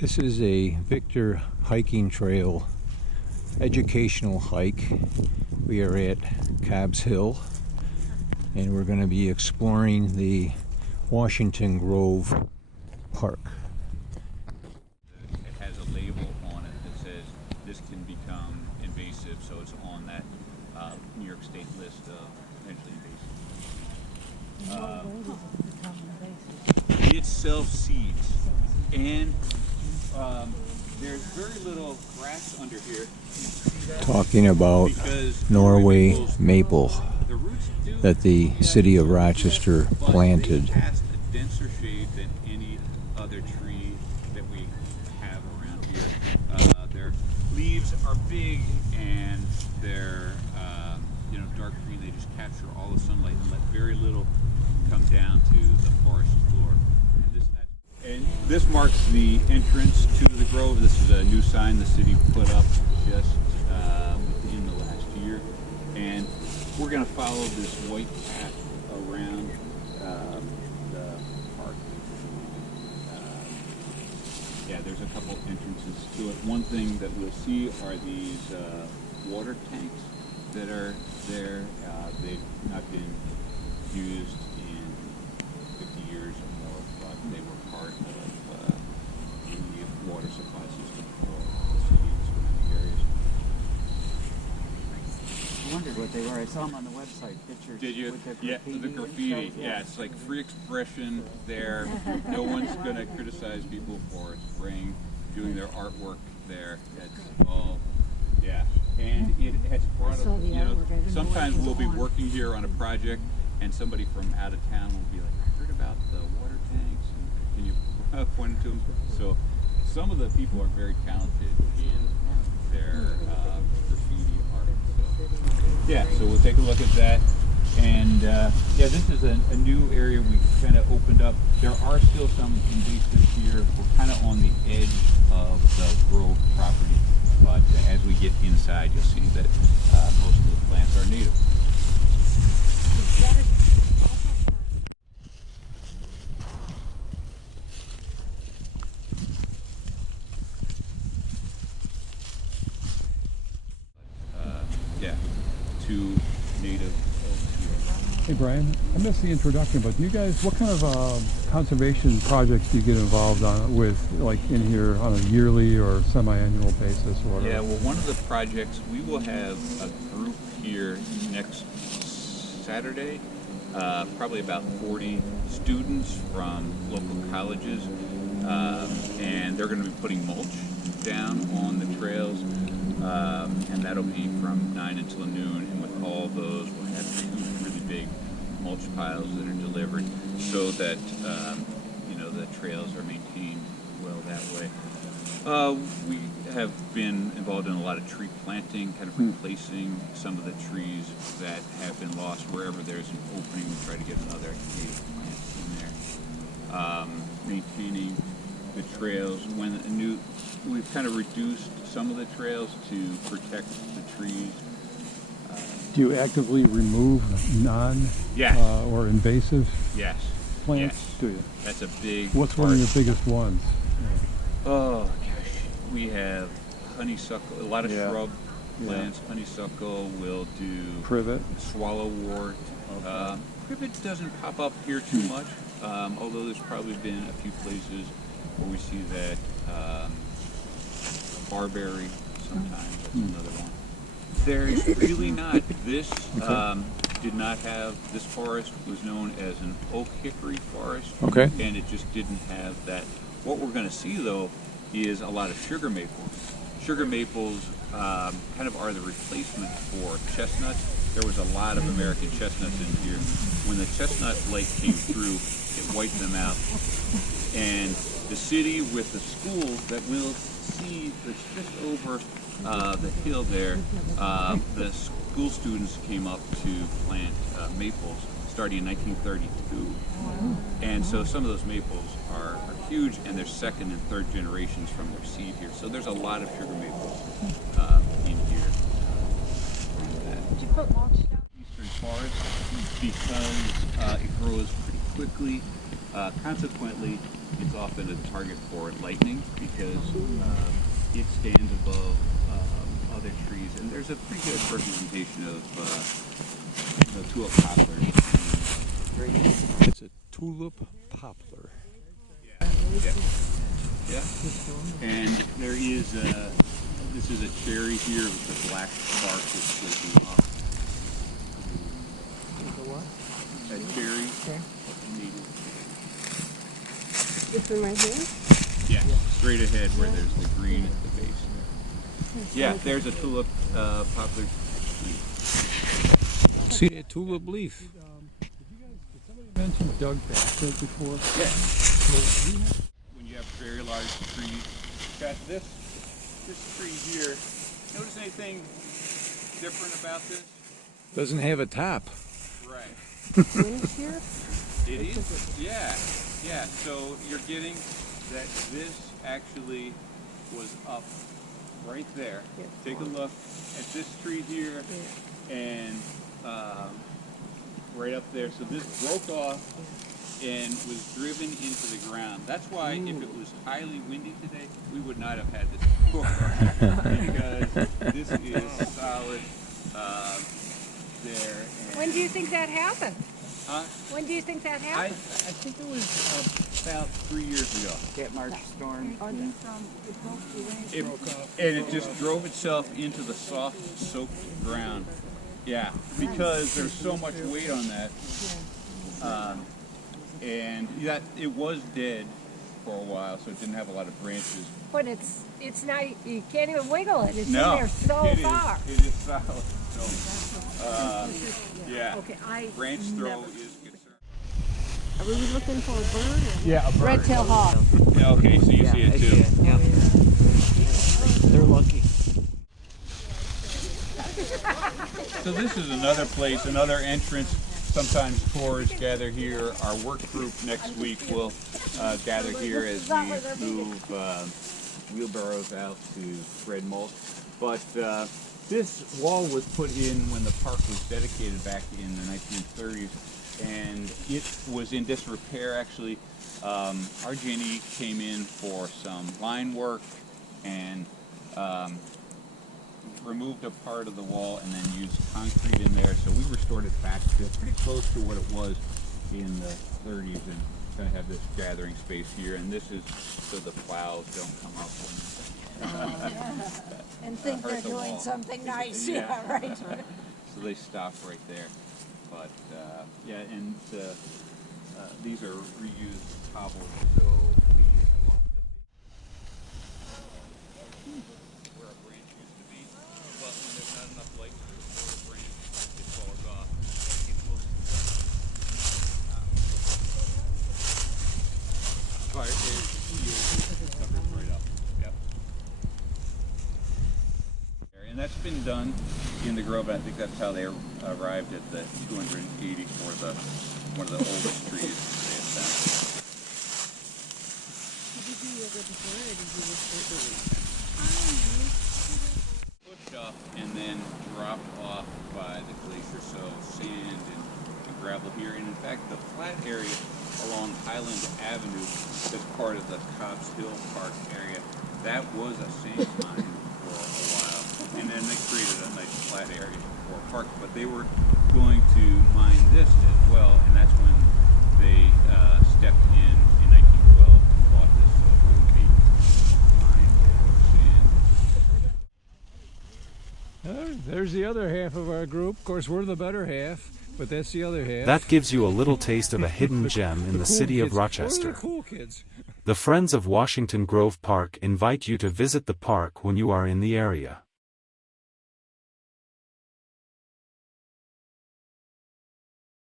This is a Victor hiking trail educational hike. We are at Cobbs Hill and we're going to be exploring the Washington Grove Park. It has a label on it that says this can become invasive, so it's on that New York State list of potentially invasive. It self-seeds, and there's very little grass under here. Talking about Norway maple that the city of Rochester planted. They cast a denser shade than any other tree that we have around here. Their leaves are big and they're dark green. They just capture all the sunlight and let very little come down to the forest floor. And this marks the entrance to the grove. This is a new sign the city put up just within the last year. And we're going to follow this white path around the park. There's a couple entrances to it. One thing that we'll see are these water tanks that are there. They've not been used in 50 years or more, but they were part of the water supply system for the city and surrounding areas. I wondered what they were. I saw them on the website, pictures. Did you? With the graffiti. Yeah, the graffiti. Yeah, it's like free expression there. No one's going to criticize people for doing their artwork there. It's all, yeah. And it has brought up, sometimes we'll be working here on a project and somebody from out of town will be like, I heard about the water tanks, and can you point it to them? So some of the people are very talented in their graffiti art. So we'll take a look at that. And this is a new area we kind of opened up. There are still some invasives here. We're kind of on the edge of the Grove property, but as we get inside, you'll see that most of the plants are native. Two native oaks. Hey Brian, I missed the introduction, but you guys, what kind of conservation projects do you get involved with, like in here on a yearly or semi-annual basis or whatever? Yeah, well, one of the projects, we will have a group here next Saturday, probably about 40 students from local colleges, and they're going to be putting mulch down on the trails, and that'll be from 9 until noon, and with all those, we'll have two really big mulch piles that are delivered so that the trails are maintained well that way. We have been involved in a lot of tree planting, kind of replacing some of the trees that have been lost. Wherever there's an opening, we try to get another native plant in there. Maintaining the trails. We've kind of reduced some of the trails to protect the trees. Do you actively remove or invasive plants? Yes. Do you? That's a big What's part. one of your biggest ones? Oh gosh, we have honeysuckle, a lot of shrub plants. Honeysuckle will do Privet, swallowwort. Privet doesn't pop up here too much, although there's probably been a few places where we see that. Barberry sometimes, that's another one. There's really not. This did not have, this forest was known as an oak hickory forest. Okay. And it just didn't have that. What we're going to see though is a lot of sugar maples. Sugar maples kind of are the replacement for chestnuts. There was a lot of American chestnuts in here. When the chestnut blight came through, it wiped them out. And the city with the school that we'll see that's just over the hill there, the school students came up to plant maples starting in 1932. And so some of those maples are huge, and they're second and third generations from their seed here. So there's a lot of sugar maples in here. Did you put mulch down? Eastern forest, because it grows pretty quickly. Consequently, it's often a target for lightning because it stands above other trees, and there's a pretty good representation of tulip poplar. It's a tulip poplar. Yeah. And there is this is a cherry here with the black bark that's flaking off. A cherry. This in my hand? Yeah, straight ahead where there's the green at the base. Yeah, there's a tulip poplar. See that tulip leaf? Did somebody mention Doug Bassett before? Yeah. When you have very large trees, got this tree here. Notice anything different about this? Doesn't have a top. Right. Wind here? It is. Yeah. Yeah. So you're getting that this actually was up right there. Yes. Take a look at this tree here and right up there. So this broke off and was driven into the ground. That's why if it was highly windy today, we would not have had this before. Because this is solid there. And, When do you think that happened? huh? When do you think that I happened? think it was about 3 years ago. That March storm. It, and it just drove itself into the soft, soaked ground. Yeah, because there's so much weight on that. And that it was dead for a while, so it didn't have a lot of branches. But it's not, you can't even wiggle it. It's No, in there so it far. is solid. So, yeah, Okay, branch throw is concerned. Are we looking for a bird? Yeah, a bird. Red-tailed hawk. Yeah, okay, so you see it too. Yeah. They're lucky. So this is another place, another entrance. Sometimes tours gather here. Our work group next week will gather here as we move wheelbarrows out to spread mulch. But this wall was put in when the park was dedicated back in the 1930s, and it was in disrepair actually. RG&E came in for some line work and removed a part of the wall and then used concrete in there. So we restored it back to pretty close to what it was in the 30s, and going to have this gathering space here. And this is so the plows don't come up And think hurt they're the doing wall. something nice. Yeah. Yeah, right. So they stop right there. But yeah, and these are reused cobbles. So we lost where a branch used to be, but when there's not enough light to support a branch, it falls off. It's mostly fire covers right up. Yep. And that's been done in the grove. I think that's how they arrived at the 280 for the one of the oldest trees they had found. Pushed up and then dropped off by the glacier, so sand and gravel here. And in fact, the flat area along Highland Avenue, that's part of the Cobbs Hill Park area, that was a sand mine for a while. And then they created a nice flat area for a park, but they were going to mine this as well, and that's when they stepped in 1912 and bought this so it wouldn't be mined for sand. There's the other half of our group. Of course, we're the better half, but that's the other half. That gives you a little taste of a hidden gem in the cool city of kids. Where are the Rochester. cool kids? The Friends of Washington Grove Park invite you to visit the park when you are in the area.